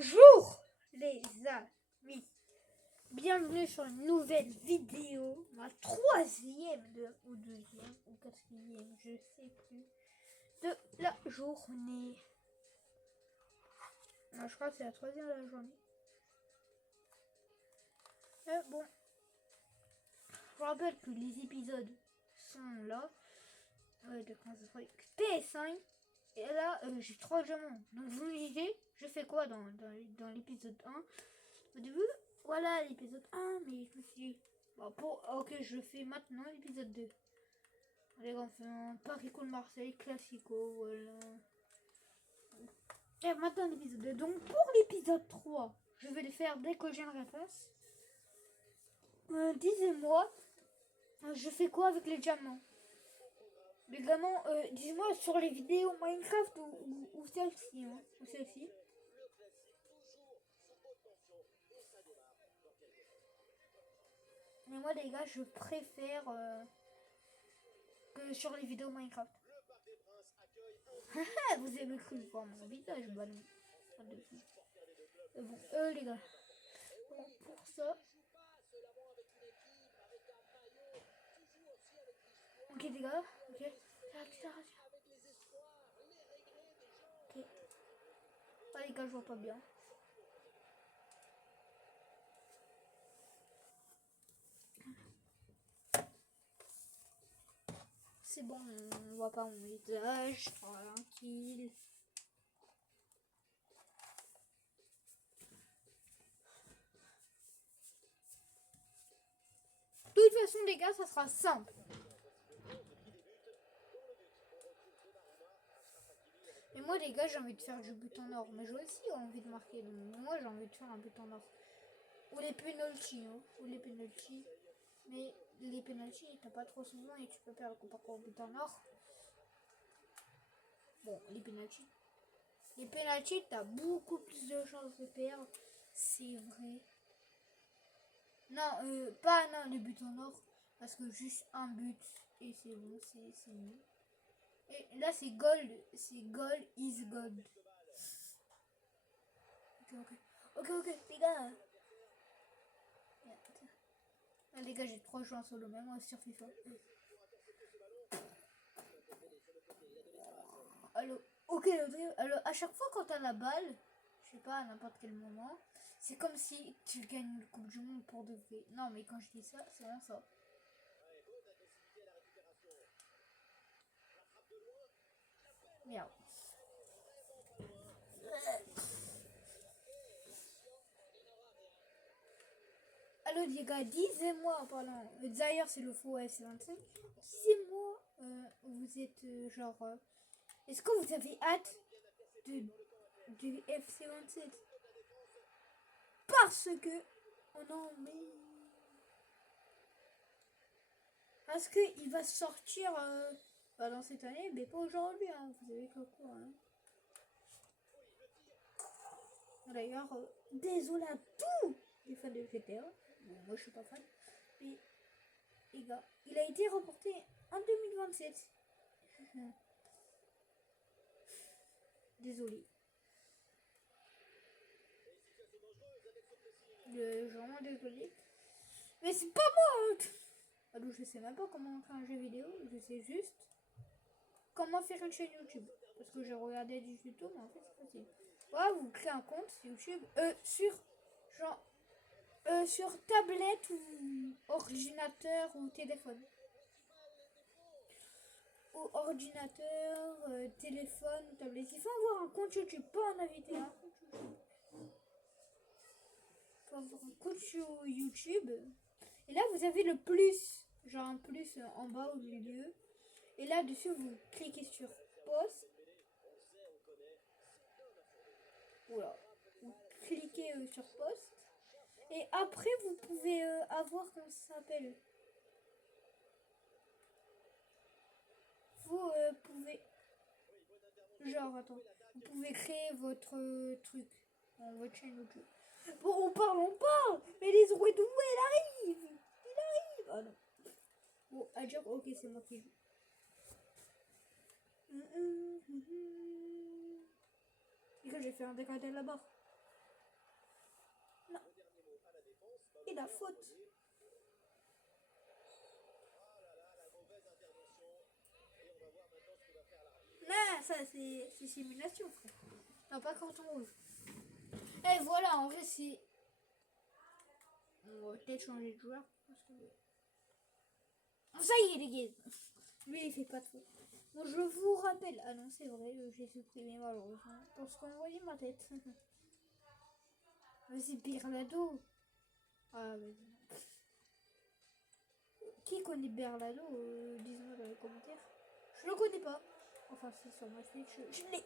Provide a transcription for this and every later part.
Bonjour les amis, bienvenue sur une nouvelle vidéo, ma troisième ou deuxième ou quatrième, je sais plus, de la journée. Non, je crois que c'est la troisième de la journée. Bon, je vous rappelle que les épisodes sont là, de TS5, et là j'ai 3 diamants. Donc vous me disiez, je fais quoi dans l'épisode 1 au début? Voilà l'épisode 1, mais je me suis dit, bon, ok, je fais maintenant l'épisode 2. Allez, on fait un Paris-Marseille classico, voilà. Et maintenant l'épisode 2. Donc pour l'épisode 3, je vais le faire dès que j'ai une réponse. Dites-moi, je fais quoi avec les diamants? Les diamants, dites-moi sur les vidéos Minecraft ou celle-ci, hein, ou celle-ci. Mais moi les gars, je préfère que sur les vidéos Minecraft. Vous avez cru voir mon visage, ballon. Bon, les gars. Bon, pour ça. Ok les gars, ok. Ok. Ah les gars, je vois pas bien. C'est bon, on voit pas mon visage, tranquille. De toute façon les gars, ça sera simple. Et moi les gars, j'ai envie de faire du but en or. Mais j'ai aussi envie de marquer. Donc moi j'ai envie de faire un but en or. Ou les penalties, hein. Ou les penalties. Mais les penalties, t'as pas trop souvent et tu peux perdre au but en or. Bon, les penalties. Les penalties, t'as beaucoup plus de chances de perdre. C'est vrai. Non, pas non, les buts en or. Parce que juste un but et c'est bon, c'est mieux. Et là, c'est gold. C'est gold is gold. Ok, les gars. Ah, les gars, j'ai 3 joueurs solo, même moi sur FIFA. Alors, ok, alors à chaque fois quand t'as la balle, je sais pas, à n'importe quel moment, c'est comme si tu gagnes le Coupe du Monde pour de vrai. Non, mais quand je dis ça, c'est vraiment ça. Merde. Alors les gars, disez-moi en parlant. D'ailleurs, c'est le faux FC25. Disez-moi, vous êtes genre. Est-ce que vous avez hâte du FC27? Parce que. Oh non, mais. Parce qu'il va sortir dans cette année, mais pas aujourd'hui. Hein. Vous savez que quoi. Hein. D'ailleurs, désolé à tous les fans de GTA. Bon, moi, je suis pas fan. Mais, les gars, il a été reporté en 2027. Désolé. Vraiment désolé. Mais c'est pas moi. Alors, je sais même pas comment faire un jeu vidéo. Je sais juste comment faire une chaîne YouTube. Parce que j'ai regardé du tuto, mais en fait, c'est facile. Voilà, vous créez un compte YouTube sur tablette ou ordinateur ou téléphone. Ou ordinateur, téléphone ou tablette. Il faut avoir un compte YouTube, pas en invité. Hein. Il faut avoir un compte sur YouTube. Et là, vous avez le plus. Genre un plus en bas au milieu. Et là, dessus, vous cliquez sur post. Voilà. Vous cliquez sur post. Et après, vous pouvez avoir, comment ça s'appelle? Vous pouvez. Genre, attends. Vous pouvez créer votre truc. Votre chaîne YouTube. Bon, on parle. Mais les Zouedou, il arrive. Ah non. Bon, à dire, ok, c'est moi qui joue. Et que j'ai fait un décalage là-bas. Et la faute. Là, ça c'est simulation, frère. Non, pas carton rouge. Et voilà, en vrai, c'est. On va peut-être changer de joueur. Parce que... Oh, ça y est, les gars. Lui, il fait pas de faute. Bon, je vous rappelle. Ah non, c'est vrai, j'ai supprimé malheureusement. Parce qu'on voyait ma tête. Mais c'est Berlado. Ah, vas-y. Qui connaît Berlado dis-moi dans les commentaires. Je le connais pas. Enfin, si, sur ma Switch, je l'ai.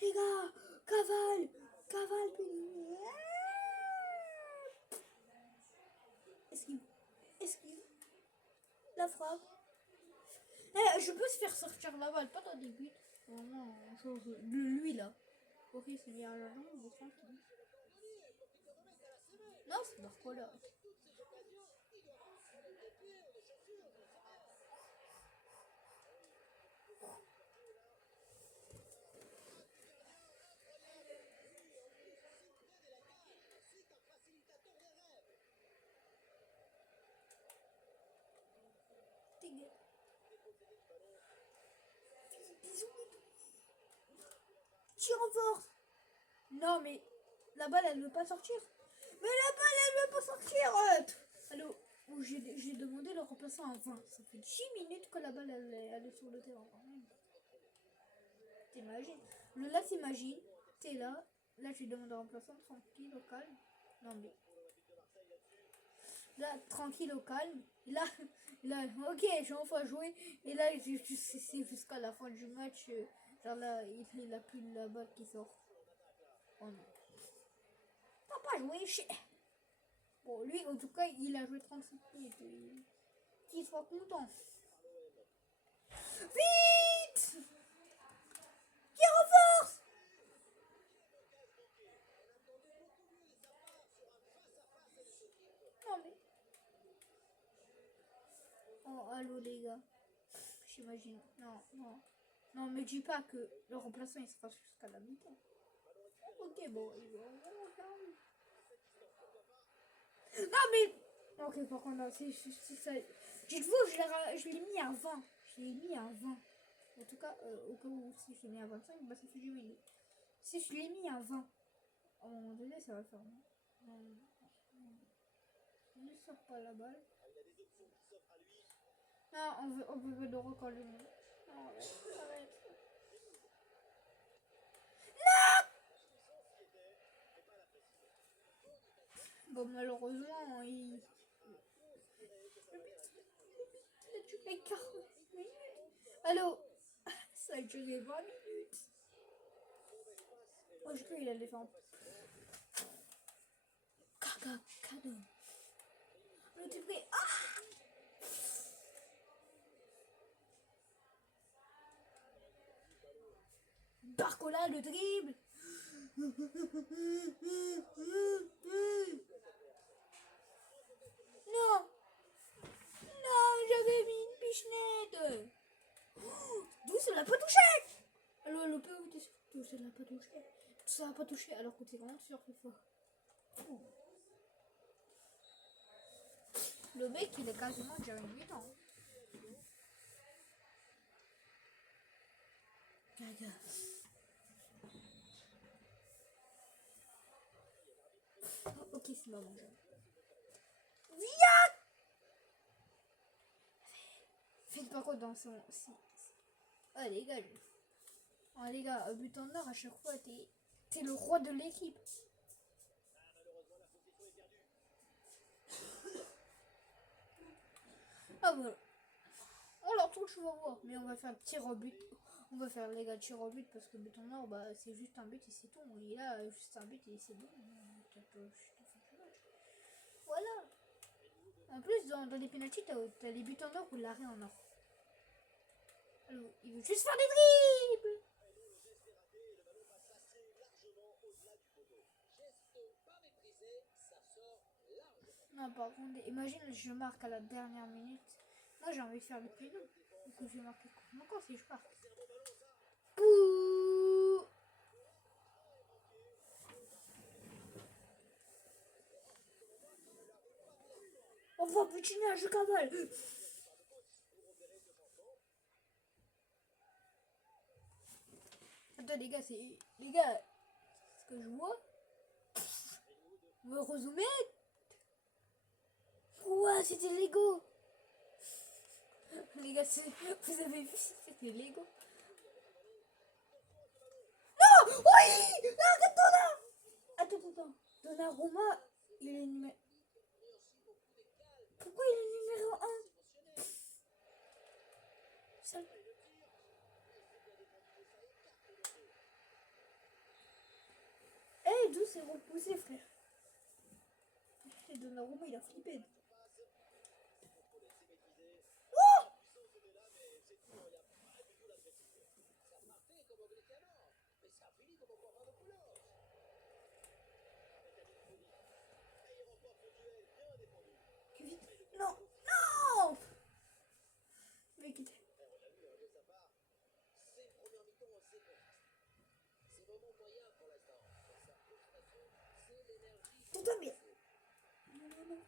Les gars, cavale, cavale, esquive, esquive, la frappe. Eh, je peux se faire sortir la balle, pas dans des buts. Vraiment, chose de lui là. Ok, c'est bien la jambe, mais tranquille. Non, c'est leur là. Tire en force. Non, mais la balle, elle veut pas sortir. Mais la balle, elle veut pas sortir. Allô, j'ai demandé le remplaçant à 20. Ça fait 10 minutes que la balle, elle est sur le terrain. T'imagines. Là, t'imagines. T'es là. Là, je lui demande un remplaçant tranquille, au calme. Non, mais. Là, tranquille, au calme. Là, ok, j'ai enfin joué. Et là, c'est jusqu'à la fin du match. Genre là, il a plus la balle qui sort. Oh non. T'as pas joué, Bon, lui, en tout cas, il a joué 35 minutes. Qu'il soit content. Vite! Qui renforce? Non, mais. Oh, allô, les gars. J'imagine. Non, non. Non, me dis pas que le remplaçant, il sera jusqu'à la mi-temps. Ok, bon, il va. Non, mais. Ok, par contre, c'est ça. Dites-vous, je l'ai mis à 20. Je l'ai mis à 20. En tout cas, au cas où si je l'ai mis à 25, bah ça fait du milieu. Si je l'ai mis à 20, à un moment donné, ça va faire. Ne sort pas la balle. Non, on veut le record du monde. Non, arrête. Bon, malheureusement, il. Ça a duré 40 minutes. Allô? Ça a duré 20 minutes. Moi, je crois qu'il allait faire un. Cadeau. On était prêt. Ah! Barcola, le dribble. Non. Non, j'avais mis une pichenette. D'où ça l'a pas touché? Alors le peu où t'es sûr que ça l'a pas touché. Ça l'a pas touché alors que t'es vraiment sûr que fort. Le mec il est quasiment déjà 8 ans. Gaga. Oh, ok, c'est maman. Viens! Faites pas quoi dans son. Oh les gars. Oh les gars, but en or à chaque fois t'es le roi de l'équipe. Ah voilà. On leur touche, je vais voir. Mais on va faire tir au but. On va faire les gars tir au but parce que but en or, bah c'est juste un but et c'est tout. Et là, juste un but et c'est bon. Voilà. En plus, dans les pénaltys, t'as les buts en or ou l'arrêt en or. Alors, il veut juste faire des dribbles. Non, par contre, imagine, je marque à la dernière minute. Moi, j'ai envie de faire le plus long. Du coup, je vais marquer encore si je marque. Pouh. On va butiner un jeu cabal. Attends les gars, c'est... Les gars, ce que je vois... On va rezoomer. Ouah, c'était Lego. Les gars, vous avez vu, c'était Lego. Non. Oui. Arrête Attends. Donnarumma, il est numéro... Pourquoi il est numéro 1? Ça... Eh, d'où c'est repoussé, frère? Et Donnarumma, il a flippé. Oh. Non. Non. Mais quitte. Putain, mais... Non.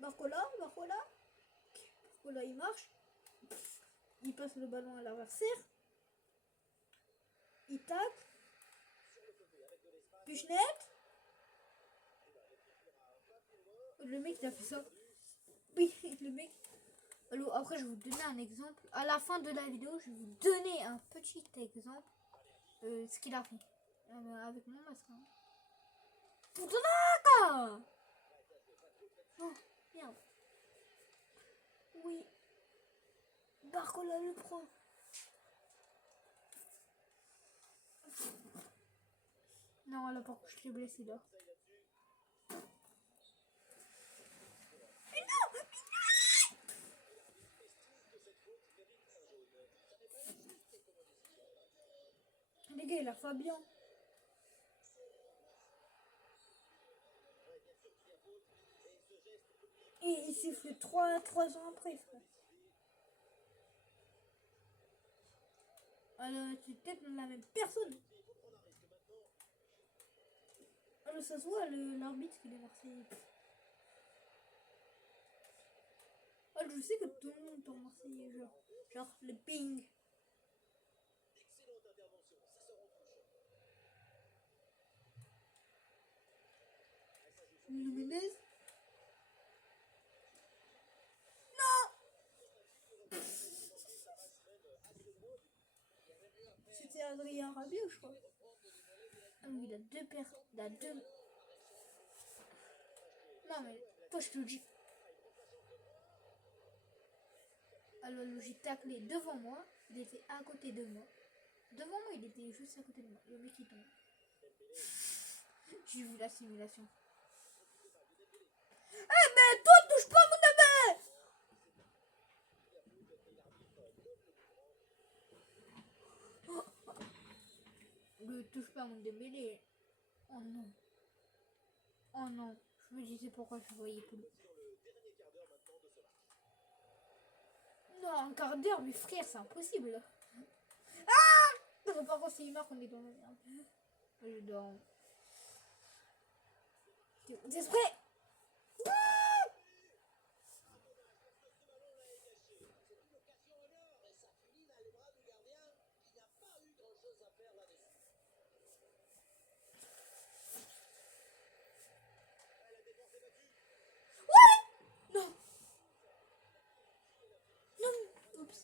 Barcola, il marche. Il passe le ballon à l'adversaire. Il tacle. Puchnet. Le mec il a fait ça. Oui, le mec. Alors, après je vais vous donner un exemple. À la fin de la vidéo, je vais vous donner un petit exemple. Ce qu'il a fait. Avec mon masque. Hein. Putain. Oh, merde. Oui. Barcola le pro. Non, là par contre je l'ai blessé là. Mais non. Les gars, il a Fabien. Et il siffle 3 ans après, frère. Alors, c'est peut-être la même personne. Alors, ça se voit, l'arbitre, il est marseillais. Alors, je sais que tout le monde est marseillais, genre le ping. Lumineuse. Non. C'était Adrien Rabiot, je crois. Ah, mais il a deux paires. Il a deux. Non, mais toi, je te le dis. Alors, j'ai taclé devant moi. Il était à côté de moi. Devant moi, il était juste à côté de moi. Le mec, il tombe. J'ai vu la simulation. Eh, mais toi, touche pas mon bébé! Ne touche pas mon démêlé. Oh non. Oh non. Je me disais pourquoi je voyais plus. Non, un quart d'heure, mais frère, c'est impossible. Ah! Non, par contre, c'est une heure qu'on est dans la merde. Je dors. T'es prêt? Non. Non. Oups.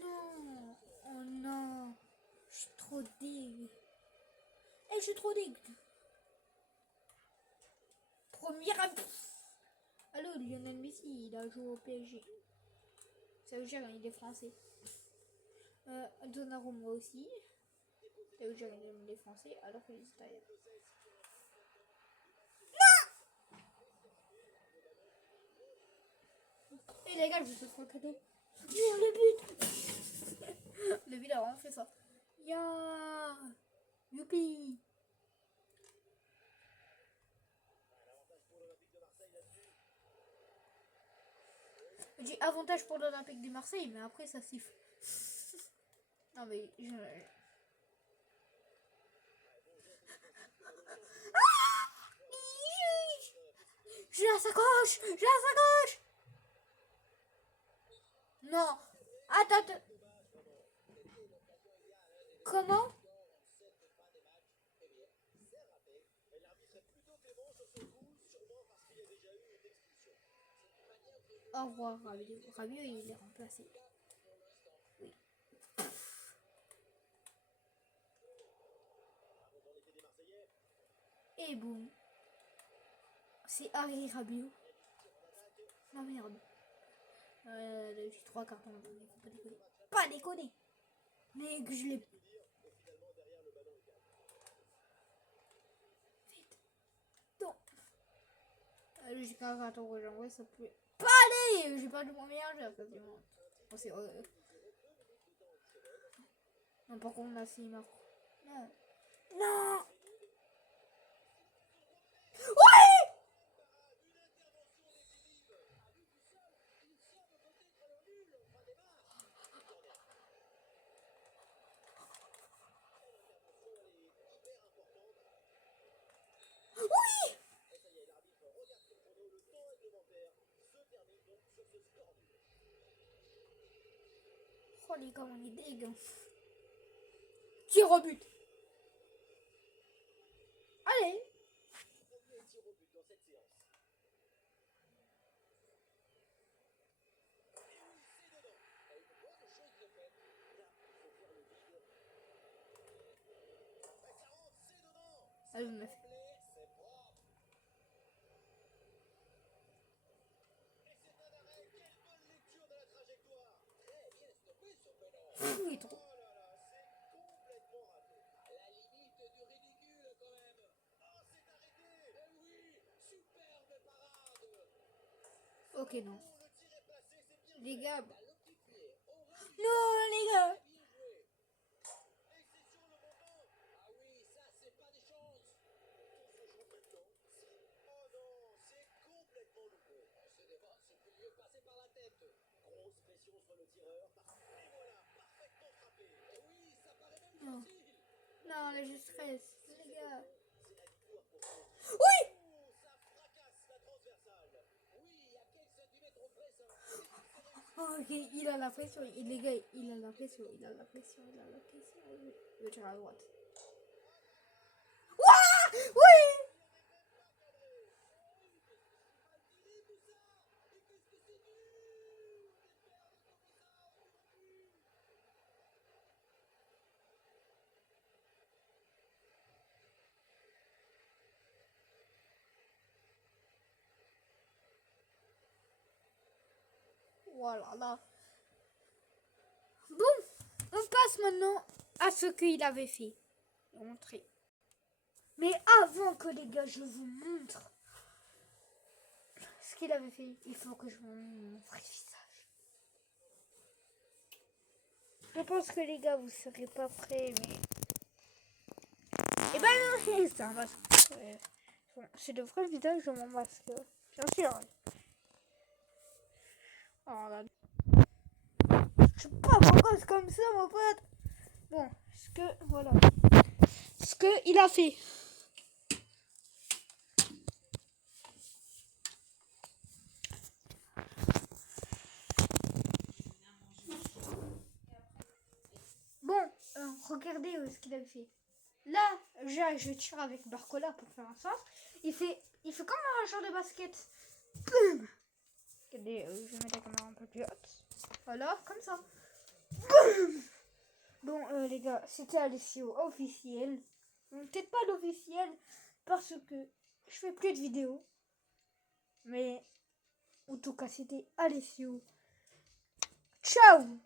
Non. Oh non. Je suis trop dégue. Eh, je suis trop dégue. Première. Allô, Lionel Messi, il a joué au PSG. Ça veut dire qu'il est français. Donnarumma aussi. Ça veut dire qu'il est français alors qu'il est italien. Et les gars, je te fais un cadeau. Le but. Le but a vraiment fait ça. Ya. Youpi. J'ai avantage pour l'Olympique de Marseille, mais après ça siffle. Non mais j'ai la sacoche. J'ai la sacoche. Non. Attends. Comment? Au revoir, Rabiot. Rabiot, il est remplacé. Oui. Et boum. C'est Harry Rabiot. Non, merde. J'ai 3 cartons. Faut pas déconner. Pas déconner. Mais que je l'ai. Vite. Non. J'ai qu'un carton rouge. En vrai, ça peut. Pas aller. J'ai pas de mon meilleur jeu, quasiment. Oh, c'est. Non, par contre, là, c'est marrant. Non. Non. Oh les gars, on est dégueu. Tir au but. Allez. Allez, me fait. Il est trop. Ok, non. Les gars. Non, les gars. Non. Non, là, je stresse. Les gars. Oui. Oh, ok, il a la pression. Les gars, il a la pression. Il a la pression. Il a la pression. Il va tirer à droite. Ouah. Oui. Voilà, là. Bon, on passe maintenant à ce qu'il avait fait. Montrer. Mais avant que les gars, je vous montre ce qu'il avait fait, il faut que je vous montre mon vrai visage. Je pense que les gars, vous serez pas prêts, mais... Eh ben non, c'est un masque. Bon, c'est le vrai visage de mon masque. Bien sûr. Oh là. Je suis pas brosse comme ça, mon pote. Bon, ce que... Voilà. Ce que il a fait. Bon, regardez ce qu'il avait fait. Là, je tire avec Barcola pour faire un sens. Il fait comme un joueur de basket. Boum. Regardez, je vais mettre la caméra un peu plus haute. Voilà, comme ça. Boum. Bon, les gars, c'était Alessio officiel. Peut-être pas l'officiel parce que je fais plus de vidéos. Mais En tout cas, c'était Alessio. Ciao!